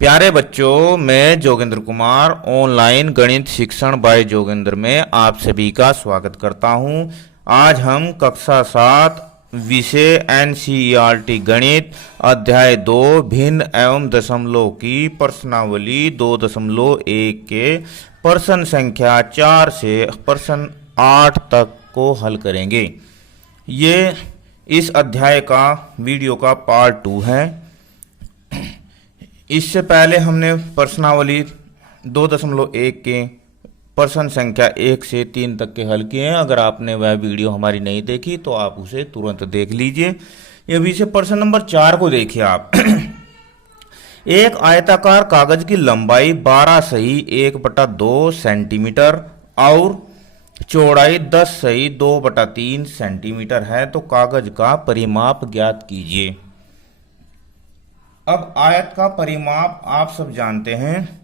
प्यारे बच्चों, मैं जोगेंद्र कुमार ऑनलाइन गणित शिक्षण बाय जोगेंद्र में आप सभी का स्वागत करता हूं। आज हम कक्षा 7 विषय एनसीईआरटी गणित अध्याय 2 भिन्न एवं दशमलव की प्रश्नावली 2.1 के प्रश्न संख्या 4 से प्रश्न 8 तक को हल करेंगे। ये इस अध्याय का वीडियो का पार्ट 2 है। इससे पहले हमने प्रश्नावली 2.1 के प्रश्न संख्या 1 से 3 तक के हल किए हैं। अगर आपने वह वीडियो हमारी नहीं देखी तो आप उसे तुरंत देख लीजिए। ये विषय प्रश्न नंबर 4 को देखिए आप। एक आयताकार कागज की लंबाई 12 सही 1/2 सेंटीमीटर और चौड़ाई 10 सही 2/3 सेंटीमीटर है, तो कागज का परिमाप ज्ञात कीजिए। अब आयत का परिमाप आप सब जानते हैं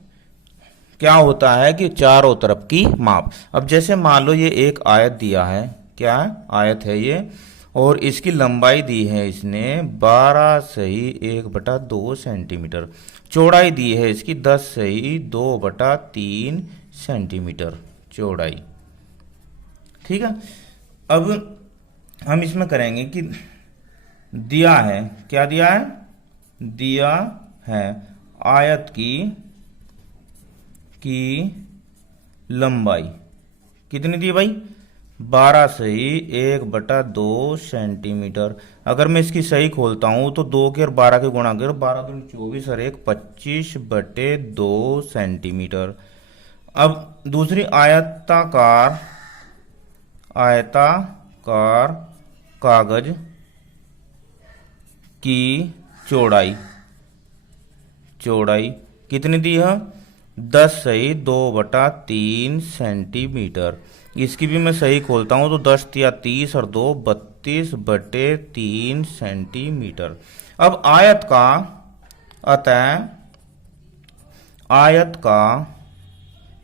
क्या होता है कि चारों तरफ की माप। अब जैसे मान लो ये एक आयत दिया है, क्या आयत है ये, और इसकी लंबाई दी है इसने 12 सही 1/2 सेंटीमीटर, चौड़ाई दी है इसकी 10 सही 2/3 सेंटीमीटर चौड़ाई। ठीक है। अब हम इसमें करेंगे कि दिया है, क्या दिया है, दिया है आयत की लंबाई कितनी दी भाई, 12 सही 1/2 सेंटीमीटर। अगर मैं इसकी सही खोलता हूं तो 2 के और 12 के गुणा कर 12 दूनी 24 और 1 25/2 सेंटीमीटर। अब दूसरी आयताकार कागज की चौड़ाई कितनी दी है, 10 सही 2/3 सेंटीमीटर। इसकी भी मैं सही खोलता हूं तो 10 या 30 और 2 32/3 सेंटीमीटर। अब आयत का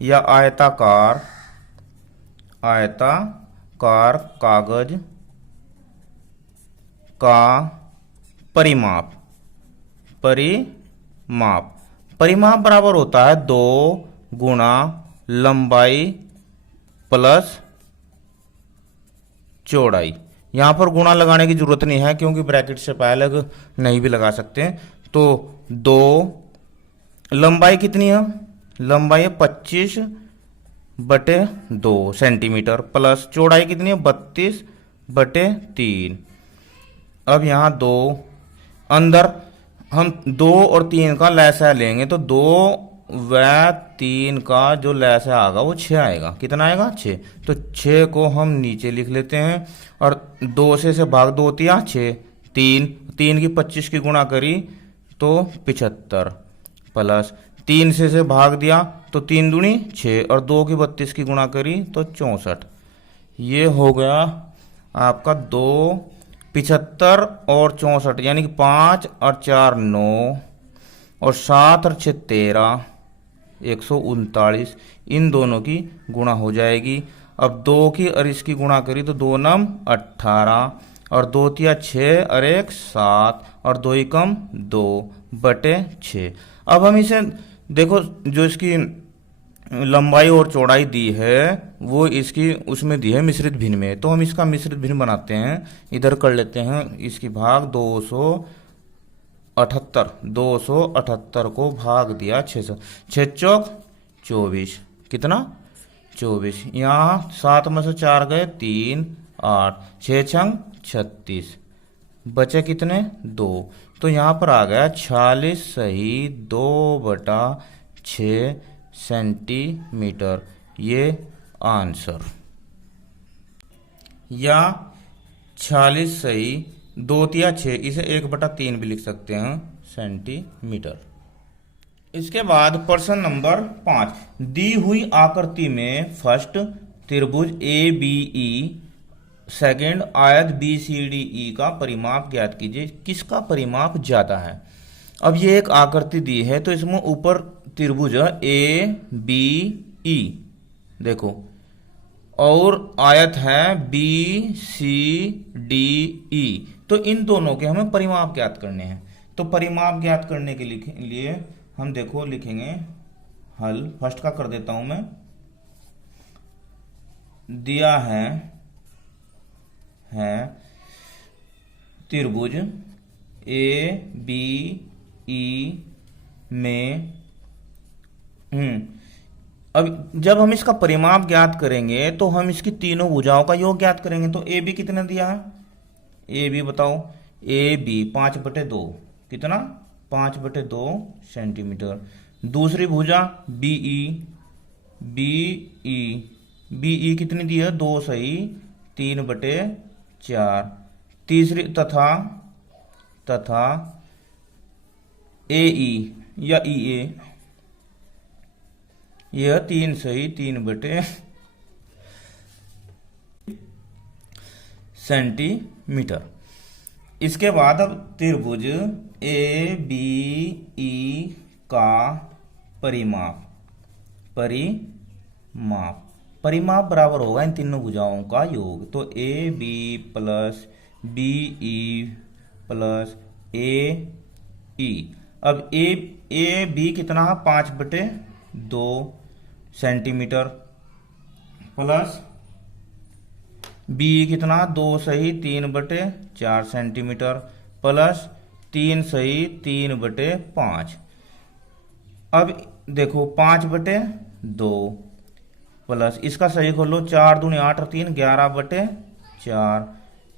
या आयताकार कागज का परिमाप बराबर होता है 2 गुणा लंबाई प्लस चौड़ाई। यहां पर गुणा लगाने की जरूरत नहीं है क्योंकि ब्रैकेट से पहले नहीं भी लगा सकते हैं। तो 2 लंबाई कितनी है, लंबाई है 25/2 सेंटीमीटर प्लस चौड़ाई कितनी है 32/3। अब यहां 2 अंदर हम 2 और 3 का लैसा लेंगे तो 2 व 3 का जो लैसा आएगा वो 6 आएगा। कितना आएगा, 6। तो 6 को हम नीचे लिख लेते हैं और 2 से भाग 2 तिया 6, 3 की 25 की गुणा करी तो 75 प्लस 3 से भाग दिया तो 3 दूनी 6 और 2 की 32 की गुणा करी तो 64। ये हो गया आपका 2 75 और 64 यानी कि 5 और 4 9 और 7 और 6 13 139। इन दोनों की गुणा हो जाएगी। अब 2 की और इसकी गुणा करी तो 2 नम 18 और 2 तिया 6 और 1 7 और 2 एकम 2/6। अब हम इसे देखो, जो इसकी लंबाई और चौड़ाई दी है वो इसकी उसमें दी है मिश्रित भिन्न में, तो हम इसका मिश्रित भिन्न बनाते हैं। इधर कर लेते हैं इसकी भाग 278 को भाग दिया 6 चौक 24, कितना 24। यहाँ 7 में से 4 गए 3 8 6 छंग 36, बचे कितने 2। तो यहाँ पर आ गया 46 सही 2/6 सेंटीमीटर, ये आंसर। या 46 सही 2 तिया 6, इसे 1/3 भी लिख सकते हैं सेंटीमीटर। इसके बाद प्रश्न नंबर 5, दी हुई आकृति में फर्स्ट त्रिभुज ABE, सेकंड आयत BCDE का परिमाप ज्ञात कीजिए। किसका परिमाप ज्यादा है। अब ये एक आकृति दी है तो इसमें ऊपर त्रिभुज है ABE, देखो, और आयत है BCDE। तो इन दोनों के हमें परिमाप ज्ञात करने हैं। तो परिमाप ज्ञात करने के लिए हम देखो लिखेंगे हल। फर्स्ट का कर देता हूं मैं। दिया है त्रिभुज ए बी ई में अब जब हम इसका परिमाप ज्ञात करेंगे तो हम इसकी तीनों भुजाओं का योग ज्ञात करेंगे। तो ए बी कितना दिया है, ए बी बताओ। ए बी 5/2 कितना, 5/2 सेंटीमीटर। दूसरी भुजा B E, B E, B E कितनी दी है, 2 सही 3/4। तीसरी तथा ए ई या ई ए, यह 3 सही 3/, सेंटीमीटर। इसके बाद अब त्रिभुज ए बी ई का परिमाप बराबर होगा इन तीनों भुजाओं का योग। तो A B plus B E plus A E. अब ए बी कितना, 5/2 सेंटीमीटर, प्लस बी कितना, 2 सही 3/4 सेंटीमीटर, प्लस 3 सही 3/5। अब देखो 5/2 प्लस इसका सही खोलो, 4 दूनी 8 और 3 11/4।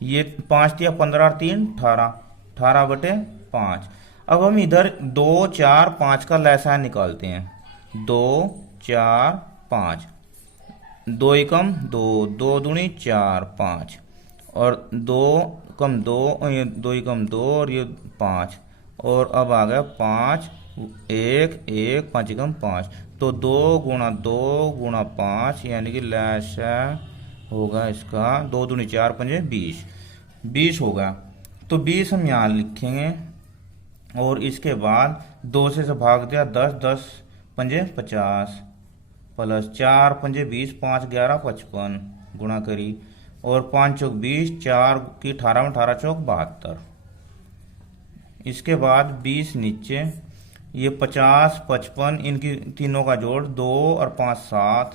ये 5 दिया 15 और 3 18, 18/5। अब हम इधर 2 4 5 का लसाअ निकालते हैं। 2 4 5, 2 एकम 2, 2 दूनी 4 5, और 2 कम 2, ये 2 एकम 2 और ये 5, और अब आ गया 5 1 1 5 एकम 5। तो 2 गुणा 2 गुणा 5 यानी कि लसाअ होगा इसका 2 दूनी 4 पंजे 20 होगा। तो 20 हम यहाँ लिखेंगे, और इसके बाद 2 से भाग दिया 10, 10 पंजे 50, प्लस 4 पंजे 20, 5 11 55 गुणा करी, और 5 चौक 20, 4 की 18 में 18 चौक 72। इसके बाद 20 नीचे, ये 50 55 इनकी तीनों का जोड़, 2 और 5 7,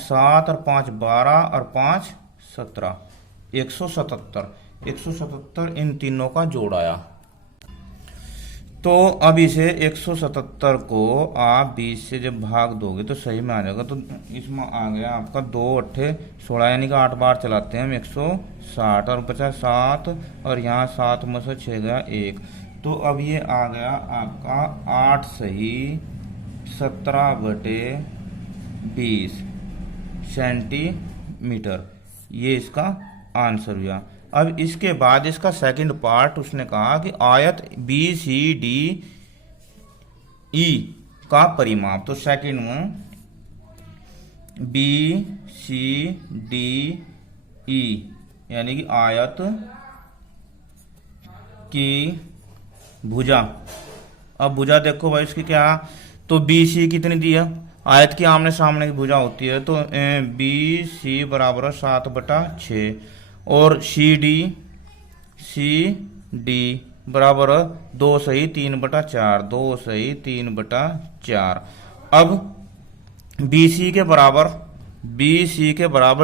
7 और 5 12 और 5 17, 177 इन तीनों का जोड़ आया। तो अब इसे 177 को आप 20 से जब भाग दोगे तो सही में आ जाएगा। तो इसमें आ गया आपका 2 8 16, यानी कि 8 बार चलाते हैं हम 160, और बचा 7, और यहाँ 7 में से 6 गया 1। तो अब ये आ गया आपका 8 सही 17/20 सेंटीमीटर। ये इसका आंसर हुआ। अब इसके बाद इसका सेकंड पार्ट उसने कहा कि आयत बी सी डी ई का परिमाप। तो सेकंड में बी सी डी ई यानी कि आयत की भुजा। अब भुजा देखो भाई इसकी क्या, तो बी सी कितनी दी है, आयत की आमने सामने की भुजा होती है। तो बी सी बराबर 7/6, और सी डी बराबर 2 सही 3/4, 2 सही 3/4। अब BC के बराबर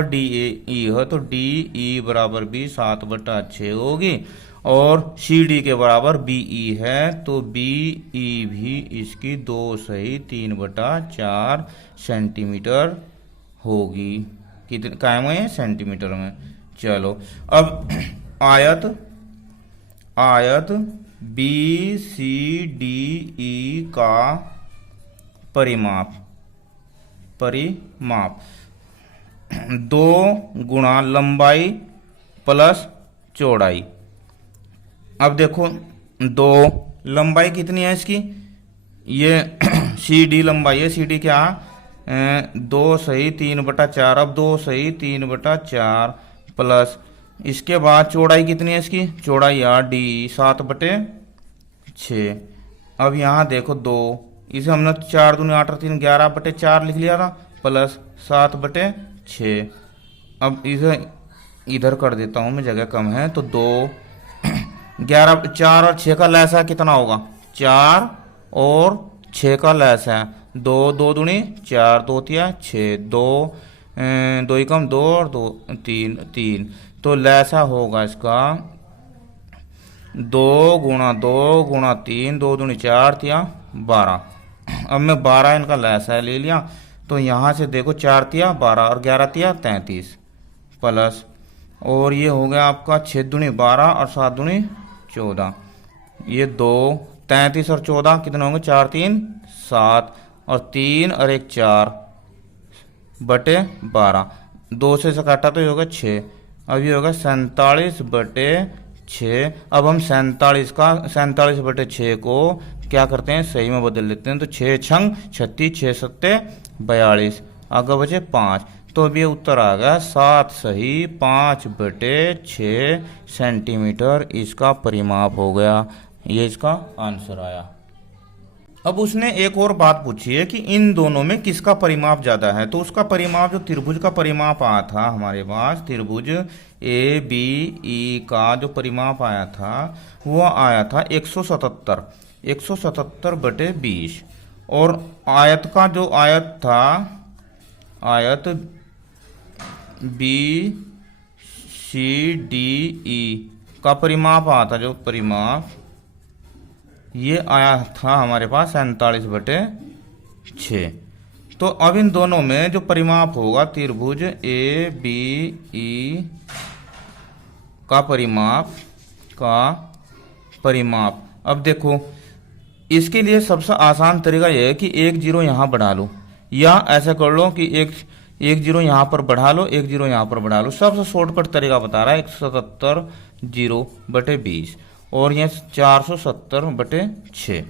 DE है, तो DE बराबर भी 7/6 होगी, और CD के बराबर BE है, तो BE भी इसकी 2 सही 3/4 सेंटीमीटर होगी। कितने कायम है, सेंटीमीटर में। चलो अब आयत BCDE का परिमाप 2 गुणा लंबाई प्लस चौड़ाई। अब देखो 2 लंबाई कितनी है इसकी, ये CD लंबाई है, CD क्या 2 सही 3/4, अब 2 सही 3/4 प्लस इसके बाद चौड़ाई कितनी है इसकी, चौड़ाई यार D 7/6। अब यहाँ देखो 2, इसे हमने 4 दूनी 8 और 3 11/4 लिख लिया था, प्लस 7/6। अब इसे इधर कर देता हूँ मैं, जगह कम है। तो 2 11 4 और 6 का लसाअ कितना होगा, 4 और 6 का लैस है। 2 2 दूनी 4, 2 तिया 6, 2 2 ही कम 2 और 2 3 3। तो लैसा होगा इसका 2 × 2 × 3, 2 दूनी 4 तिया 12। अब मैं 12 इनका लैसा ले लिया। तो यहाँ से देखो 4 तिया 12 और 11 तिया 33 प्लस, और ये हो गया आपका 6 दूनी 12 और 7 दूनी 14। ये 2 33 और 14 कितने होंगे? 4 3 7 और 3 और 1 4 बटे 12। 2 से काटा तो ये होगा 6। अब ये होगा 47 बटे 6। अब हम 47 बटे 6 को क्या करते हैं? सही में बदल लेते हैं। तो 6 छंग 36, 6 सत्ते 42, आगे बचे 5। तो अब ये उत्तर आ गया 7 सही 5 बटे 6 सेंटीमीटर इसका परिमाप हो गया। ये इसका आंसर आया। अब उसने एक और बात पूछी है कि इन दोनों में किसका परिमाप ज्यादा है। तो उसका परिमाप, जो त्रिभुज का परिमाप आया था हमारे पास, त्रिभुज ए बी ई का जो परिमाप आया था वो आया था 177 बटे 20। और आयत का जो आयत था, आयत बी सी डी ई का परिमाप आया था, जो परिमाप ये आया था हमारे पास 47 बटे 6। तो अब इन दोनों में जो परिमाप होगा त्रिभुज ए बी ई का परिमाप, अब देखो इसके लिए सबसे आसान तरीका यह है कि एक जीरो यहाँ बढ़ा लो, या ऐसा कर लो कि एक जीरो यहाँ पर बढ़ा लो, एक जीरो यहाँ पर बढ़ा लो। सबसे शॉर्टकट तरीका बता रहा है 177 जीरो बटे 20 और ये 470 बटे 6।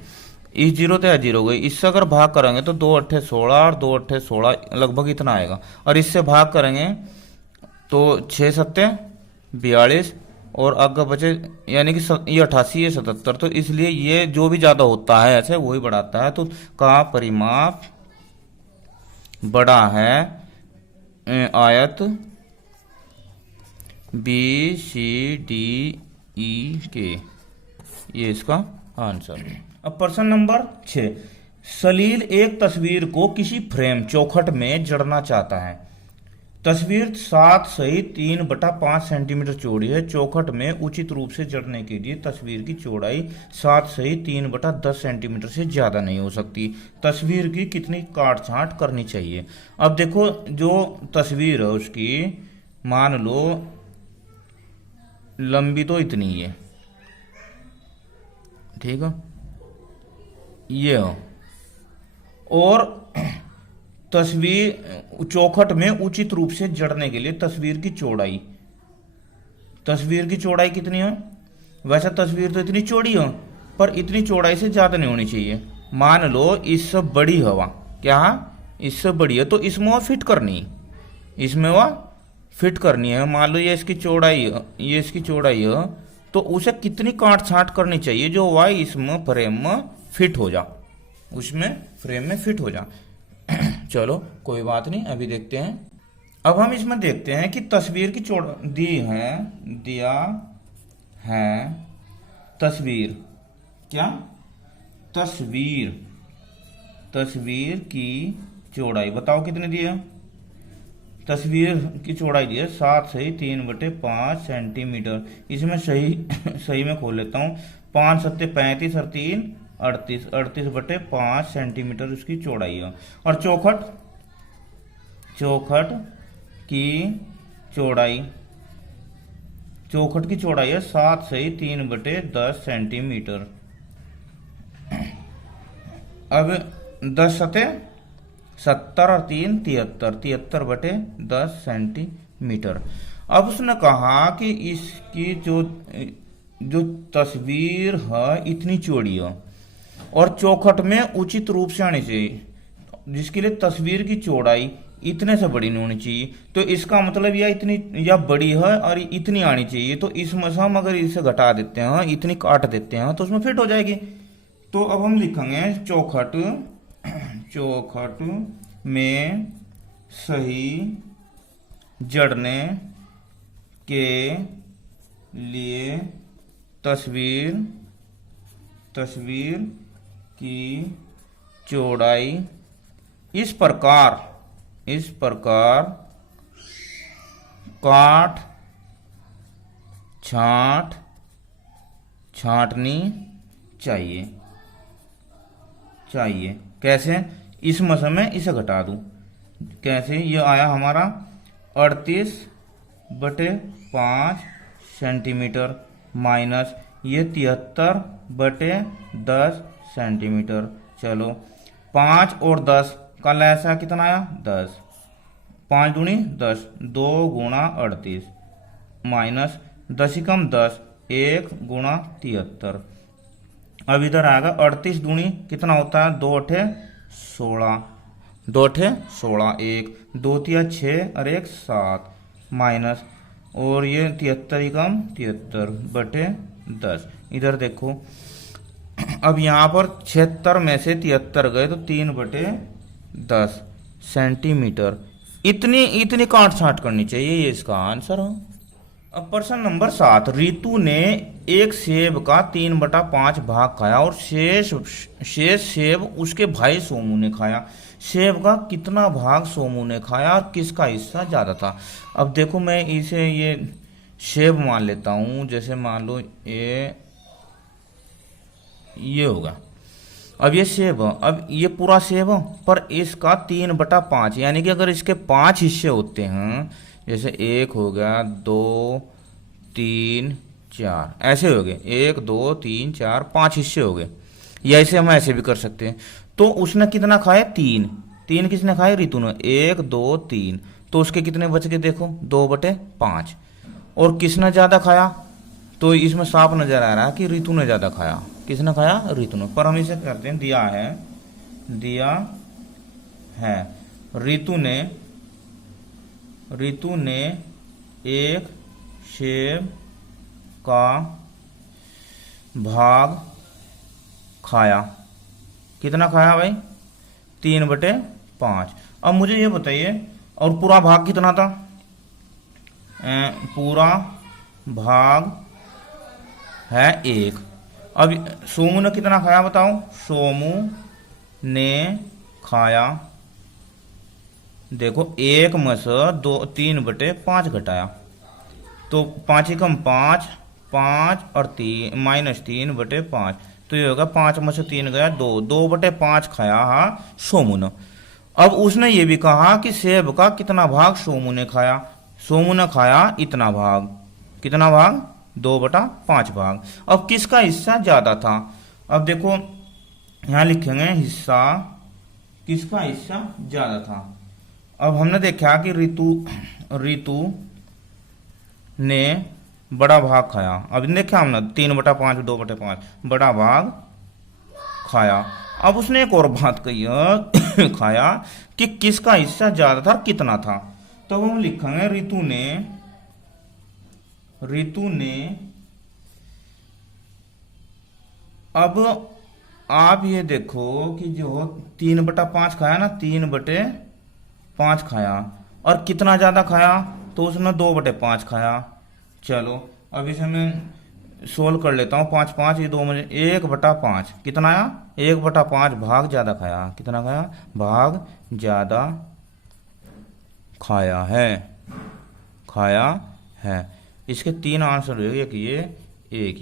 इस जीरो तो जीरो गई, इससे अगर भाग करेंगे तो 2 अट्ठे 16 और 2 अट्ठे 16 लगभग इतना आएगा। और इससे भाग करेंगे तो 6 सत्ते 42 और आगे बचे, यानी कि ये 88 ये 77। तो इसलिए ये जो भी ज्यादा होता है ऐसे वही बढ़ाता है। तो का परिमाप बड़ा है आयत बी सी डी ई के। ये इसका आंसर है। अब प्रश्न नंबर 6, सलील एक तस्वीर को किसी फ्रेम चौखट में जड़ना चाहता है। तस्वीर 7 सही 3/5 सेंटीमीटर चौड़ी है। चौखट में उचित रूप से जड़ने के लिए तस्वीर की चौड़ाई 7 सही 3/10 सेंटीमीटर से ज्यादा नहीं हो सकती। तस्वीर की कितनी काट छांट करनी चाहिए? अब देखो जो तस्वीर है उसकी मान लो लंबी तो इतनी है, ठीक है, ये हो, और तस्वीर चौखट में उचित रूप से जड़ने के लिए तस्वीर की चौड़ाई कितनी है? वैसे तस्वीर तो इतनी चौड़ी हो, पर इतनी चौड़ाई से ज्यादा नहीं होनी चाहिए। मान लो इससे बड़ी हवा, क्या इससे बड़ी है, तो इसमें वह फिट करनी, इसमें वह फिट करनी है। मान लो ये इसकी चौड़ाई है, तो उसे कितनी काट छांट करनी चाहिए जो वह इसमें फ्रेम में फिट हो जा, उसमें फ्रेम में फिट हो जा। चलो कोई बात नहीं, अभी देखते हैं। अब हम इसमें देखते हैं कि तस्वीर की चौड़ाई दिया है तस्वीर, क्या तस्वीर की चौड़ाई बताओ कितनी दी है? तस्वीर की चौड़ाई दी है 7 सही 3/5 सेंटीमीटर। इसमें सही में खोल लेता हूँ। 5 सत्ते 35 और 3 38/5 सेंटीमीटर उसकी चौड़ाई है। और चौखट की चौड़ाई है 7 सही 3/10 सेंटीमीटर। अब 10 सत्ते 70 और 3 73/10 सेंटीमीटर। अब उसने कहा कि इसकी जो तस्वीर है इतनी चौड़ी है और चौखट में उचित रूप से आनी चाहिए, जिसके लिए तस्वीर की चौड़ाई इतने से बड़ी नहीं होनी चाहिए। तो इसका मतलब या बड़ी है और इतनी आनी चाहिए। तो इसमें से हम अगर इसे घटा देते हैं, इतनी काट देते हैं, तो उसमें फिट हो जाएगी। तो अब हम लिखेंगे चौखट में सही जड़ने के लिए तस्वीर की चौड़ाई इस प्रकार काट छांटनी चाहिए। कैसे? इस मसम में इसे घटा दूं। कैसे? ये आया हमारा 38/5 सेंटीमीटर माइनस ये 73/10 सेंटीमीटर। चलो 5 और 10 का लैसा कितना आया? 10। 5 दूनी 10, 2 गुणा 38 माइनस 10 एकम 10, 1 गुणा 73। अब इधर आएगा 38 दूनी कितना होता है? 2 अठे 16, 2 अठे 16, 1 2 तिया 6 और 1 7 माइनस और ये 73 एकम 73/10। इधर देखो अब यहाँ पर 76 में से 73 गए तो 3/10 सेंटीमीटर। इतनी काट छांट करनी चाहिए, ये इसका आंसर हो। अब प्रश्न नंबर 7, रितु ने एक सेब का 3/5 भाग खाया और शेष सेब उसके भाई सोमू ने खाया। सेब का कितना भाग सोमू ने खाया और किसका हिस्सा ज्यादा था? अब देखो मैं इसे ये सेब मान लेता हूं, जैसे मान लो ये होगा। अब ये सेब, अब ये पूरा सेब पर इसका 3/5 यानी कि अगर इसके 5 हिस्से होते हैं, जैसे 1 हो गया, 2 3 4 ऐसे हो गए, 1 2 3 4 5 हिस्से हो गए। या इसे हम ऐसे भी कर सकते हैं। तो उसने कितना खाया? 3 किसने खाए? रितु ने। 1 2 3 तो उसके कितने बच गए? देखो 2/5। और किसने ज्यादा खाया? तो इसमें साफ नजर आ रहा है कि रितु ने ज्यादा खाया। किसने खाया? रितु ने। पर हम इसे करते हैं, दिया है रितु ने एक सेब का भाग खाया। कितना खाया भाई? 3/5। अब मुझे ये बताइए, और पूरा भाग कितना था? पूरा भाग है 1। अब सोमू ने कितना खाया बताओ? सोमू ने खाया, देखो 1 में से 3/5 घटाया तो 5 एकम 5 और 3 माइनस 3/5 तो ये होगा 5 में से 3 गया 2/5 खाया हा सोमू ने। अब उसने ये भी कहा कि सेब का कितना भाग सोमू ने खाया। सोमू ने खाया इतना भाग, कितना भाग? 2/5 भाग। अब किसका हिस्सा ज्यादा था? अब देखो यहां लिखेंगे हिस्सा, किसका हिस्सा ज्यादा था। अब हमने देखा कि रितु ने बड़ा भाग खाया। अब देखा हमने 3/5 2/5 बड़ा भाग खाया। अब उसने एक और बात कही है खाया कि किसका हिस्सा ज्यादा था, कितना था। तो हम लिखेंगे रितु ने। अब आप ये देखो कि जो 3/5 खाया ना, 3/5 खाया और कितना ज्यादा खाया? तो उसने 2/5 खाया। चलो अब इसे मैं सोल्व कर लेता हूँ। 5 5 ये 2 मुझे 1/5 कितना आया? 1/5 भाग ज्यादा खाया। कितना खाया? भाग ज्यादा खाया है। इसके 3 आंसर हो गए, एक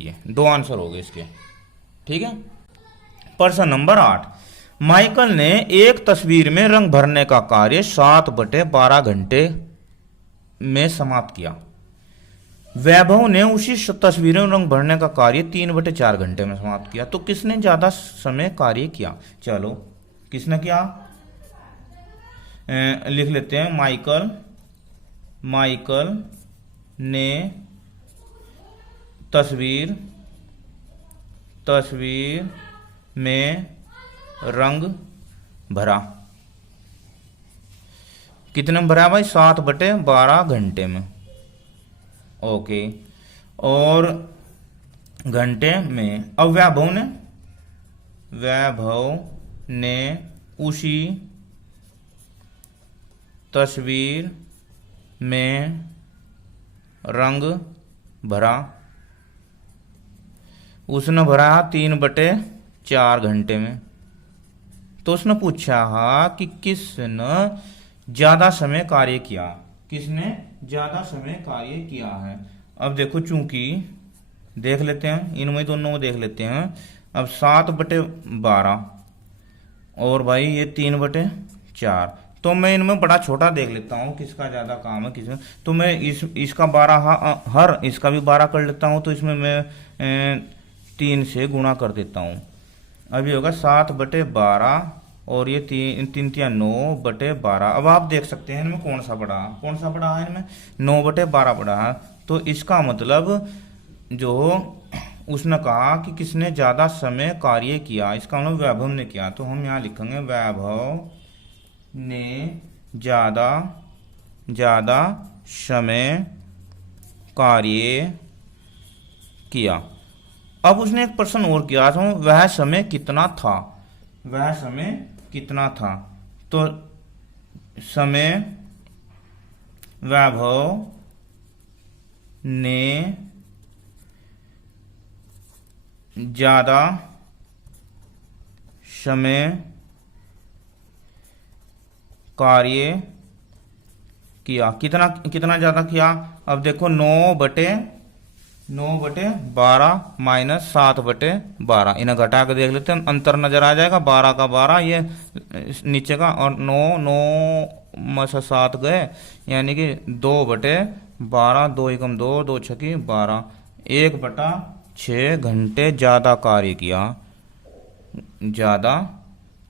ये 2 आंसर हो गए इसके। ठीक है। प्रश्न नंबर 8, माइकल ने एक तस्वीर में रंग भरने का कार्य 7/12 घंटे में समाप्त किया। वैभव ने उसी तस्वीर में रंग भरने का कार्य 3/4 घंटे में समाप्त किया। तो किसने ज्यादा समय कार्य किया? चलो किसने किया? लिख लेते हैं। माइकल ने तस्वीर में रंग भरा। कितने में भरा भाई? 7/12 घंटे में। ओके। और घंटे में। अब वैभव ने उसी तस्वीर में रंग भरा। उसने भरा 3/4 घंटे में। तो उसने पूछा कि किसने ज्यादा समय कार्य किया, किसने ज्यादा समय कार्य किया है। अब देखो, चूंकि देख लेते हैं इनमें दोनों में देख लेते हैं। अब 7/12 और भाई ये 3/4, तो मैं इनमें बड़ा छोटा देख लेता हूँ किसका ज्यादा काम है किसमें। तो मैं इसका 12 हर इसका भी 12 कर लेता हूँ, तो इसमें मैं 3 से गुणा कर देता हूँ। अभी होगा 7/12 और ये 3 9/12। अब आप देख सकते हैं इनमें कौन सा बड़ा है, इनमें 9/12 बड़ा है। तो इसका मतलब जो उसने कहा कि किसने ज्यादा समय कार्य किया, इसका मतलब वैभव ने किया। तो हम यहाँ लिखेंगे वैभव ने ज्यादा समय कार्य किया। अब उसने एक प्रश्न और किया था, वह समय कितना था, वह समय कितना था। तो समय वैभव ने ज्यादा समय कार्य किया, कितना कितना ज्यादा किया। अब देखो 9/12 माइनस 7/12, इन्हें घटा के देख लेते हैं, अंतर नजर आ जाएगा। 12 का 12 ये नीचे का, और 9 में से 7 गए, यानी कि 2/12, 2 एकम 2, 2 छकी 12, 1/6 घंटे ज्यादा कार्य किया, ज्यादा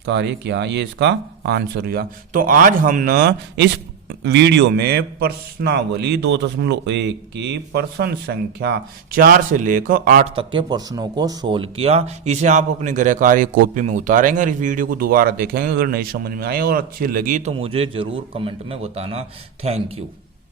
कार्य किया। ये इसका आंसर हुआ। तो आज हमने इस वीडियो में प्रश्नावली 2.1 की प्रश्न संख्या 4 से लेकर 8 तक के प्रश्नों को सोल्व किया। इसे आप अपने गृह कार्य कॉपी में उतारेंगे और इस वीडियो को दोबारा देखेंगे। अगर नहीं समझ में आए और अच्छी लगी तो मुझे जरूर कमेंट में बताना। Thank you.